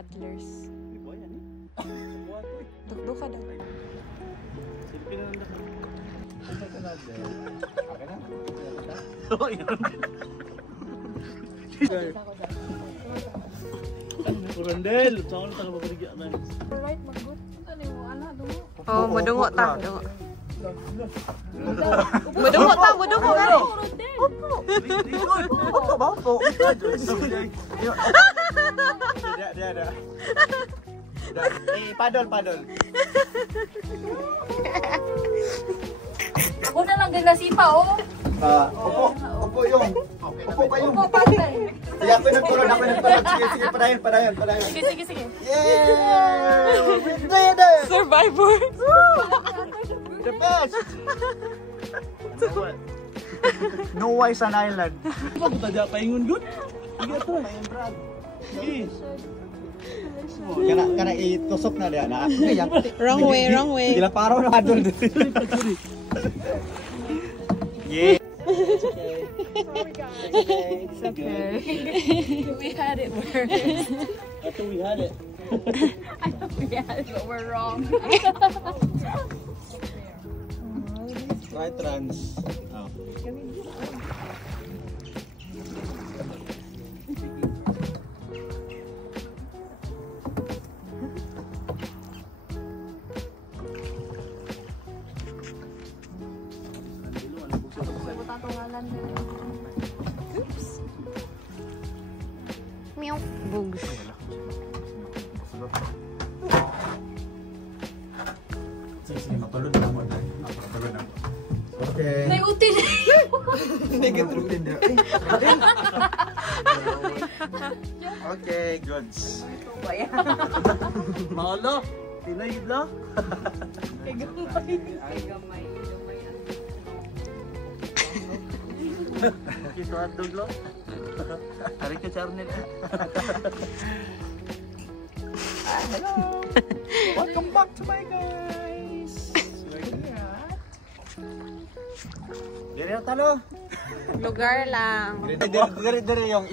paddlers. Iba yan eh. Dukduk ka daw. Silipin na lang daw. Kurandel, saan ka na mabaligyan na? Right, mag-good. Ano yung anak, dungo? Oh, madungo ta. Dungo. Madungo ta, madungo ka rin. Opo ba? Opo. Dia. Padol. Ako na lang din nasipa, oh. Opo yung. Opo kayo. Opo, patay. Sige, ako nagtulog. Sige, padayon. Sige. Yeah! We did it! Survivor. The best! No wise an island. Ano ba tayo paingon good? Sige ito. Sige. Kana itusok na dia na. Wrong way. Gila paro na adol. Yeah. It's okay. We had it worse. I thought we had it. I thought we had it, but we're wrong. Right trans. Oh. Oops. Meow. Bugs. Sige, mapalod na mo. Okay. Nayuti na yun. Negative din dia. Okay, goods. Mahala. Tinay gidla. Gamay. Kita hotdog lo. Tarik ke Charnel. Hello. Welcome back to my guys. Dire talo. Lugar lang. Dire yung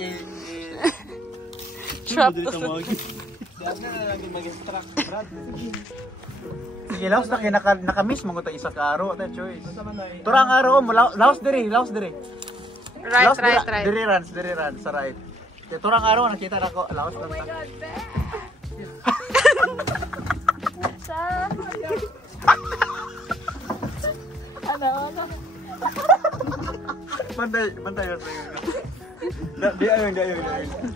Trap. Sige, laos na naka-miss mo ta isa ka araw ta choice. Turang araw mo laos dire. Right. Dire runs sa right. Kaya turang araw nakita na ko laos lang ta. Ano? Bantay yun sa'yo. Di ayun.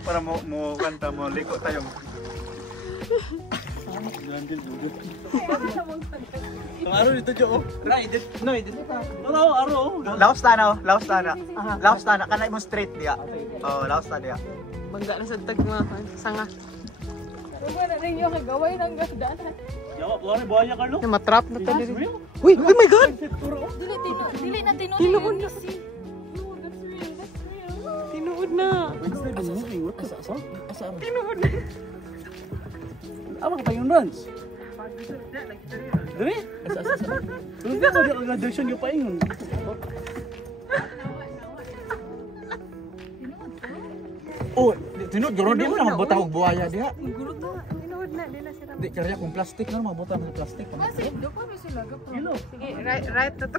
Para mo kanta mo, liko tayo. Grandel dudot. Ang araw dito jo. Right, no, dito pa. Araw. Laos tana. Kanay mo straight diya. Oh, laos ta diya. Bangga na sa tag mga sanga. Huwag na rin yung kagaway ng ganda. Yawa, buwan buhaya Carlo. Na matrap na to diri. Uy, oh my god. Dili na tinuod. Tinuod na. That's real. Tinuod na. Wednesday ba moving? What the asa? Tinuod na. Apa ka pa yung runs? Dali? Asa. Tulog ka mo di graduation yung paingon. Oh, tinud garo di mo na mabuta og buhaya diha. Gulot na. Tinuod na, di na sila. Di kaya kung plastic na mabuta ng plastic. Kasi doon pa may sila. Gilo. Sige, right na to.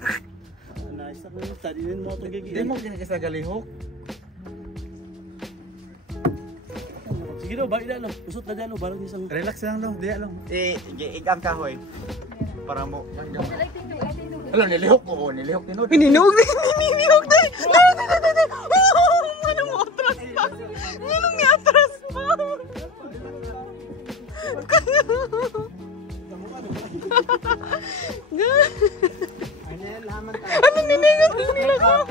Nice ako yung tadinin mo itong gigi. Di mo kini sa galihok. Sige daw, balik na. Usot na dyan, barang isang... Relax lang daw, diya lang. Igang kahoy. Para mo. Alam, nilihok ko. Nilihok tinud. Ninihog na. Ano mo atras pa? Ano nga atras pa? Ano niningat nila ko?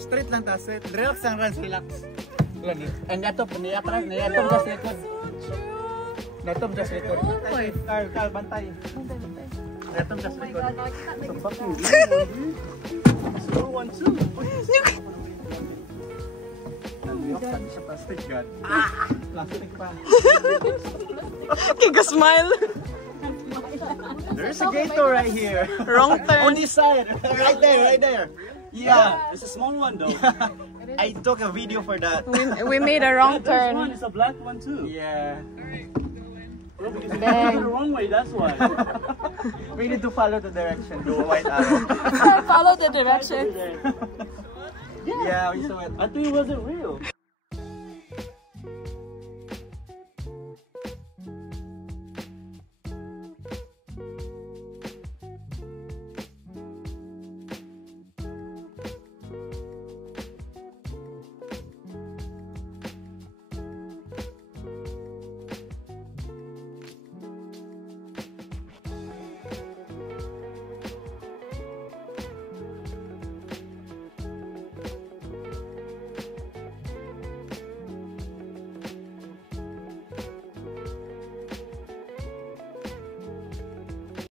Straight lang ta, straight. Relax lang, relax. Lagi. And ato po ni atras, ni ato just likod. Ato just likod. Carl, bantay. Ato just likod. So, 1-2. Sa plastic god. Plastic pa. Kiga smile. There's a gator right here. Wrong turn. On this side. Right there. Yeah. It's a small one though. I took a video for that. We made a wrong There's one, turn. it's a black one too. Yeah. Bro, because you Dang. went the wrong way, that's why. We need to follow the direction. Do a white arrow. Follow the direction. Yeah, we saw it. I thought it wasn't real.